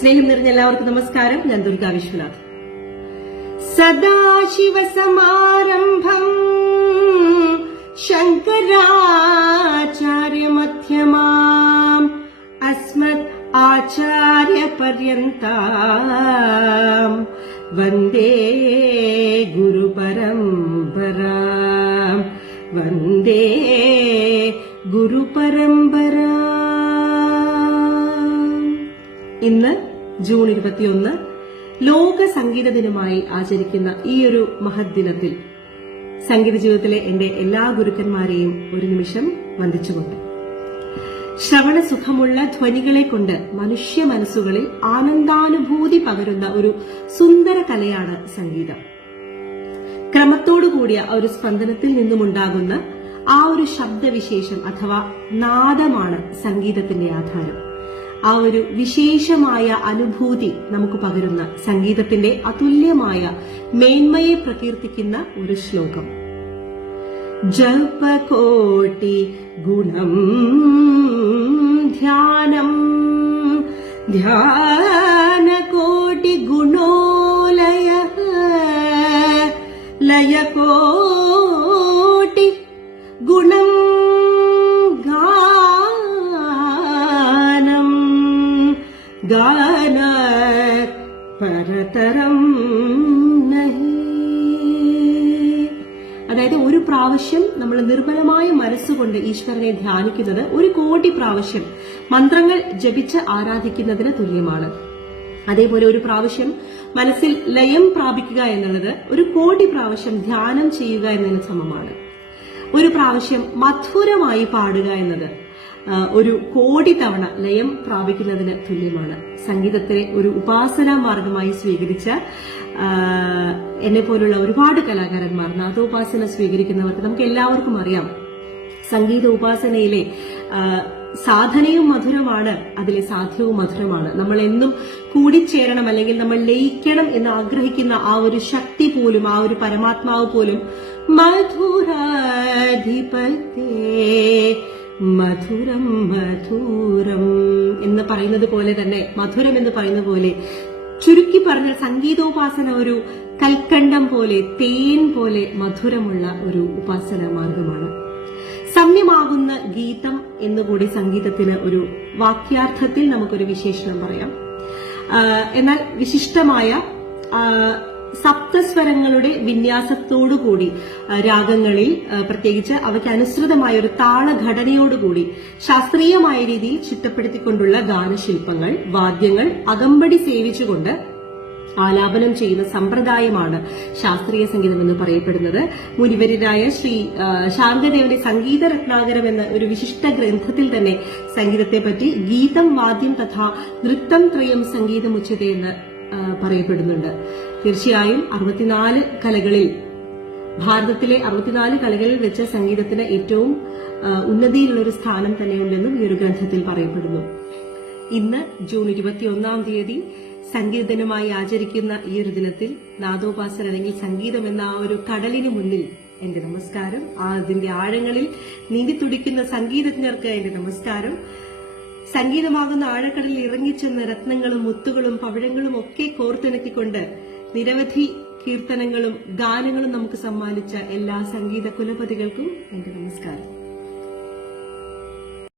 സ്നേഹം നിറഞ്ഞ എല്ലാവർക്കും നമസ്കാരം. ഞാൻ ദുർഗാ വിശ്വനാഥ്. സദാശിവസമാരംഭം ശങ്കരാചാര്യമധ്യമാം അസ്മത് ആചാര്യപര്യന്താം വന്ദേ ഗുരുപരമ്പരാം. വന്ദേ ഗുരുപരമ്പരാ. ഇന്ന് ജൂൺ ഇരുപത്തിയൊന്ന് ലോക സംഗീത ദിനമായി ആചരിക്കുന്ന ഈ ഒരു മഹത് ദിനത്തിൽ സംഗീത ജീവിതത്തിലെ എന്റെ എല്ലാ ഗുരുക്കന്മാരെയും ഒരു നിമിഷം വന്ദിച്ചുകൊണ്ട്. ശ്രവണ സുഖമുള്ള ധ്വനികളെ കൊണ്ട് മനുഷ്യ മനസ്സുകളിൽ ആനന്ദാനുഭൂതി പകരുന്ന ഒരു സുന്ദര കലയാണ് സംഗീതം. ക്രമത്തോടുകൂടിയ ഒരു സ്പന്ദനത്തിൽ നിന്നുമുണ്ടാകുന്ന ആ ഒരു ശബ്ദവിശേഷം അഥവാ നാദമാണ് സംഗീതത്തിന്റെ ആധാരം. ആ ഒരു വിശേഷമായ അനുഭൂതി നമുക്ക് പകരുന്ന സംഗീതത്തിന്റെ അതുല്യമായ മേന്മയെ പ്രകീർത്തിക്കുന്ന ഒരു ശ്ലോകം. ജപകോട്ടി ഗുണം ധ്യാനം. ധ്യാനകോട്ടി ഗുണോലയ. ലയകോട്ടി ഗുണം ഗാന പരതരം അതായത് ഒരു പ്രാവശ്യം നമ്മൾ നിർമ്മലമായ മനസ്സുകൊണ്ട് ഈശ്വരനെ ധ്യാനിക്കുന്നത് ഒരു കോടി പ്രാവശ്യം മന്ത്രങ്ങൾ ജപിച്ച് ആരാധിക്കുന്നതിന് തുല്യമാണ്. അതേപോലെ ഒരു പ്രാവശ്യം മനസ്സിൽ ലയം പ്രാപിക്കുക എന്നുള്ളത് ഒരു കോടി പ്രാവശ്യം ധ്യാനം ചെയ്യുക എന്നതിന് സമമാണ്. ഒരു പ്രാവശ്യം മധുരമായി പാടുക എന്നത് ഒരു കോടി തവണ ലയം പ്രാപിക്കുന്നതിന് തുല്യമാണ്. സംഗീതത്തെ ഒരു ഉപാസനാ മാർഗമായി സ്വീകരിച്ച എന്നെ പോലുള്ള ഒരുപാട് കലാകാരന്മാർ നാഥോപാസന സ്വീകരിക്കുന്നവർക്ക് നമുക്ക് എല്ലാവർക്കും അറിയാം. സംഗീത ഉപാസനയിലെ സാധനയും മധുരമാണ് അതിലെ സാധ്യവും മധുരമാണ്. നമ്മൾ എന്നും കൂടിച്ചേരണം അല്ലെങ്കിൽ നമ്മൾ ലയിക്കണം എന്ന് ആഗ്രഹിക്കുന്ന ആ ഒരു ശക്തി പോലും ആ ഒരു പരമാത്മാവ് പോലും മധുരാധിപതേ മധുരം മധുരം എന്ന് പറയുന്നത് പോലെ തന്നെ മധുരം എന്ന് പറയുന്ന പോലെ ചുരുക്കി പറഞ്ഞാൽ സംഗീതോപാസന ഒരു കൽക്കണ്ടം പോലെ തേൻ പോലെ മധുരമുള്ള ഒരു ഉപാസന മാർഗമാണ്. സമ്യമാകുന്ന ഗീതം എന്നുകൂടി സംഗീതത്തിന് ഒരു വാക്യാർത്ഥത്തിൽ നമുക്കൊരു വിശേഷണം പറയാം. എന്നാൽ വിശിഷ്ടമായ സപ്തസ്വരങ്ങളുടെ വിന്യാസത്തോടുകൂടി രാഗങ്ങളിൽ പ്രത്യേകിച്ച് അവയ്ക്ക് അനുസൃതമായ ഒരു താളഘടനയോടുകൂടി ശാസ്ത്രീയമായ രീതിയിൽ ചിട്ടപ്പെടുത്തിക്കൊണ്ടുള്ള ഗാനശില്പങ്ങൾ വാദ്യങ്ങൾ അകമ്പടി സേവിച്ചുകൊണ്ട് ആലാപനം ചെയ്യുന്ന സമ്പ്രദായമാണ് ശാസ്ത്രീയ സംഗീതം എന്ന് പറയപ്പെടുന്നത്. മുനിവര്യരായ ശ്രീ ശാന്തദേവന്റെ സംഗീത രത്നാകരം എന്ന ഒരു വിശിഷ്ട ഗ്രന്ഥത്തിൽ തന്നെ സംഗീതത്തെ പറ്റി ഗീതം വാദ്യം തഥാ നൃത്തം ത്രയം സംഗീതമുച്ചത എന്ന് ആ, പറയപ്പെടുന്നുണ്ട്. തീർച്ചയായും അറുപത്തിനാല് കലകളിൽ ഭാരതത്തിലെ അറുപത്തിനാല് കലകളിൽ വെച്ച സംഗീതത്തിന് ഏറ്റവും ഉന്നതിയിലുള്ള ഒരു സ്ഥാനം തന്നെയുണ്ടെന്നും ഈ ഒരു ഗ്രന്ഥത്തിൽ പറയപ്പെടുന്നു. ഇന്ന് ജൂൺ ഇരുപത്തിയൊന്നാം തീയതി സംഗീത ദിനമായി ആചരിക്കുന്ന ഈ ഒരു ദിനത്തിൽ നാദോപാസന അല്ലെങ്കിൽ സംഗീതം എന്ന ആ ഒരു കടലിന് മുന്നിൽ എന്റെ നമസ്കാരം ആ അതിന്റെ ആഴങ്ങളിൽ നീന്തി തുടിക്കുന്ന സംഗീതജ്ഞർക്ക് എന്റെ നമസ്കാരം. സംഗീതമാകുന്ന ആഴക്കടലിൽ ഇറങ്ങിച്ചെന്ന രത്നങ്ങളും മുത്തുകളും പവിഴങ്ങളും ഒക്കെ കോർത്തിണക്കിക്കൊണ്ട് നിരവധി കീർത്തനങ്ങളും ഗാനങ്ങളും നമുക്ക് സമ്മാനിച്ച എല്ലാ സംഗീത കുലപതികൾക്കും എന്റെ നമസ്കാരം.